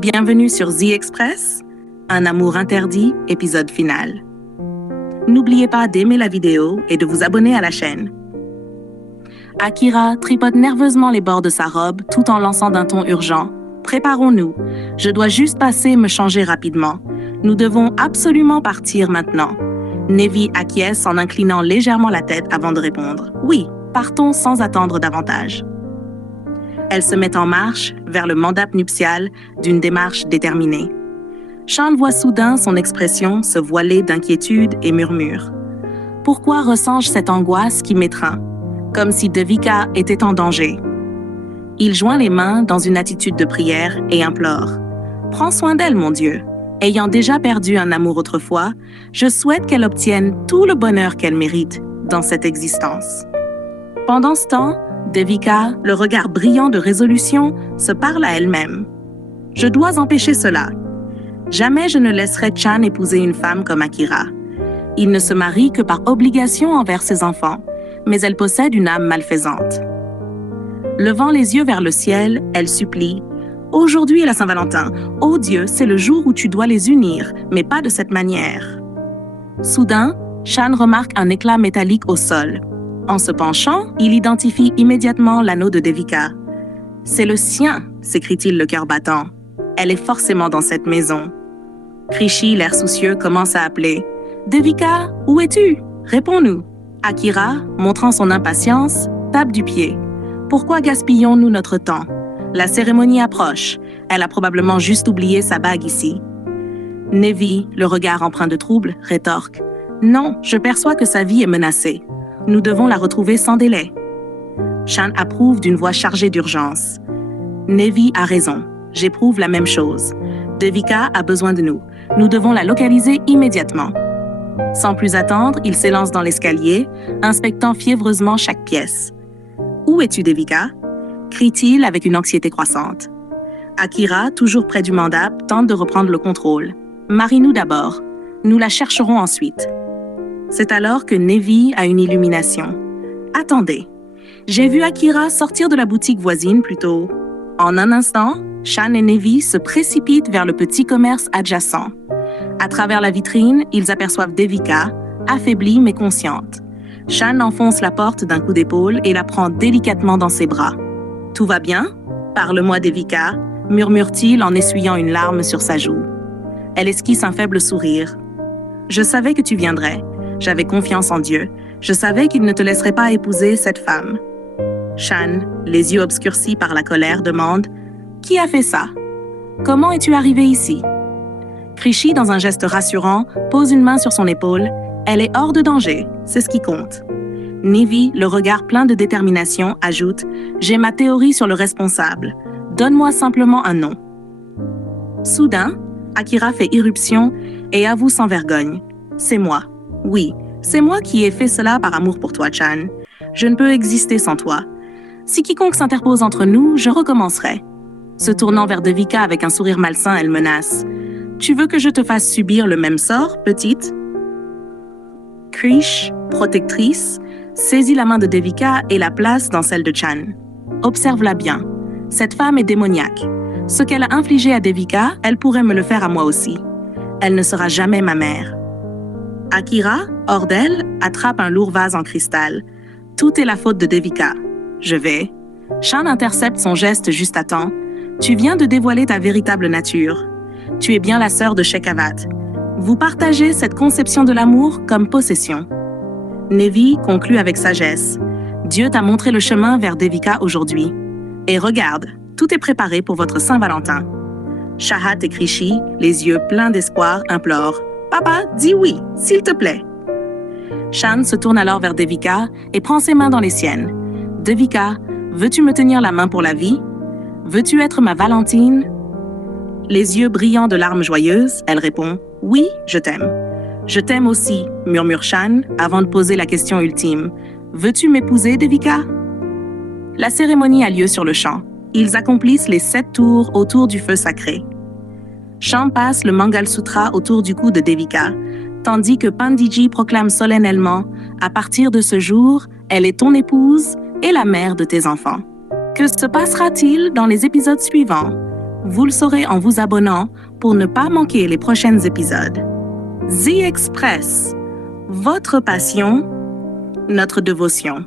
Bienvenue sur The Express, un amour interdit, épisode final. N'oubliez pas d'aimer la vidéo et de vous abonner à la chaîne. Akira tripote nerveusement les bords de sa robe tout en lançant d'un ton urgent. Préparons-nous, je dois juste passer me changer rapidement. Nous devons absolument partir maintenant. Nevi acquiesce en inclinant légèrement la tête avant de répondre. Oui, partons sans attendre davantage. Elle se met en marche vers le mandap nuptial d'une démarche déterminée. Sean voit soudain son expression se voiler d'inquiétude et murmure. Pourquoi ressens-je cette angoisse qui m'étreint, comme si Devika était en danger? Il joint les mains dans une attitude de prière et implore. Prends soin d'elle, mon Dieu. Ayant déjà perdu un amour autrefois, je souhaite qu'elle obtienne tout le bonheur qu'elle mérite dans cette existence. Pendant ce temps, Devika, le regard brillant de résolution, se parle à elle-même. Je dois empêcher cela. Jamais je ne laisserai Chan épouser une femme comme Akira. Il ne se marie que par obligation envers ses enfants, mais elle possède une âme malfaisante. Levant les yeux vers le ciel, elle supplie. Aujourd'hui est la Saint-Valentin. Ô Dieu, c'est le jour où tu dois les unir, mais pas de cette manière. Soudain, Chan remarque un éclat métallique au sol. En se penchant, il identifie immédiatement l'anneau de Devika. « C'est le sien !» s'écrie-t-il le cœur battant. « Elle est forcément dans cette maison. » Krishi, l'air soucieux, commence à appeler. « Devika, où es-tu? Réponds-nous !» Akira, montrant son impatience, tape du pied. « Pourquoi gaspillons-nous notre temps? La cérémonie approche. Elle a probablement juste oublié sa bague ici. » Nevi, le regard empreint de trouble, rétorque. « Non, je perçois que sa vie est menacée. Nous devons la retrouver sans délai. » Chan approuve d'une voix chargée d'urgence. « Nevi a raison. J'éprouve la même chose. Devika a besoin de nous. Nous devons la localiser immédiatement. » Sans plus attendre, il s'élance dans l'escalier, inspectant fiévreusement chaque pièce. « Où es-tu, Devika ?» crie-t-il avec une anxiété croissante. Akira, toujours près du mandap, tente de reprendre le contrôle. « Marie-nous d'abord. Nous la chercherons ensuite. » C'est alors que Nevi a une illumination. « Attendez, j'ai vu Akira sortir de la boutique voisine plus tôt. » En un instant, Chan et Nevi se précipitent vers le petit commerce adjacent. À travers la vitrine, ils aperçoivent Devika, affaiblie mais consciente. Chan enfonce la porte d'un coup d'épaule et la prend délicatement dans ses bras. « Tout va bien? Parle-moi, Devika, » murmure-t-il en essuyant une larme sur sa joue. Elle esquisse un faible sourire. « Je savais que tu viendrais. J'avais confiance en Dieu. Je savais qu'il ne te laisserait pas épouser cette femme. » Chan, les yeux obscurcis par la colère, demande « Qui a fait ça? Comment es-tu arrivé ici? » Krishi, dans un geste rassurant, pose une main sur son épaule. Elle est hors de danger, c'est ce qui compte. Nevi, le regard plein de détermination, ajoute « J'ai ma théorie sur le responsable. Donne-moi simplement un nom. » Soudain, Akira fait irruption et avoue sans vergogne « C'est moi. Oui, c'est moi qui ai fait cela par amour pour toi, Chan. Je ne peux exister sans toi. Si quiconque s'interpose entre nous, je recommencerai. » Se tournant vers Devika avec un sourire malsain, elle menace. « Tu veux que je te fasse subir le même sort, petite? » Krish, protectrice, saisit la main de Devika et la place dans celle de Chan. Observe-la bien. Cette femme est démoniaque. Ce qu'elle a infligé à Devika, elle pourrait me le faire à moi aussi. Elle ne sera jamais ma mère. Akira, hors d'elle, attrape un lourd vase en cristal. Tout est la faute de Devika. Je vais. Chan intercepte son geste juste à temps. Tu viens de dévoiler ta véritable nature. Tu es bien la sœur de Shekavat. Vous partagez cette conception de l'amour comme possession. Nevi conclut avec sagesse. Dieu t'a montré le chemin vers Devika aujourd'hui. Et regarde, tout est préparé pour votre Saint-Valentin. Shahat et Krishi, les yeux pleins d'espoir, implorent. Papa, dis oui, s'il te plaît. Chan se tourne alors vers Devika et prend ses mains dans les siennes. Devika, veux-tu me tenir la main pour la vie? Veux-tu être ma Valentine? Les yeux brillants de larmes joyeuses, elle répond « Oui, je t'aime. » « Je t'aime aussi, » murmure Chan avant de poser la question ultime. « Veux-tu m'épouser, Devika? » La cérémonie a lieu sur le champ. Ils accomplissent les 7 tours autour du feu sacré. Chan passe le Mangal Sutra autour du cou de Devika, tandis que Pandiji proclame solennellement « À partir de ce jour, elle est ton épouse et la mère de tes enfants. » Que se passera-t-il dans les épisodes suivants? Vous le saurez en vous abonnant pour ne pas manquer les prochains épisodes. The Express, votre passion, notre dévotion.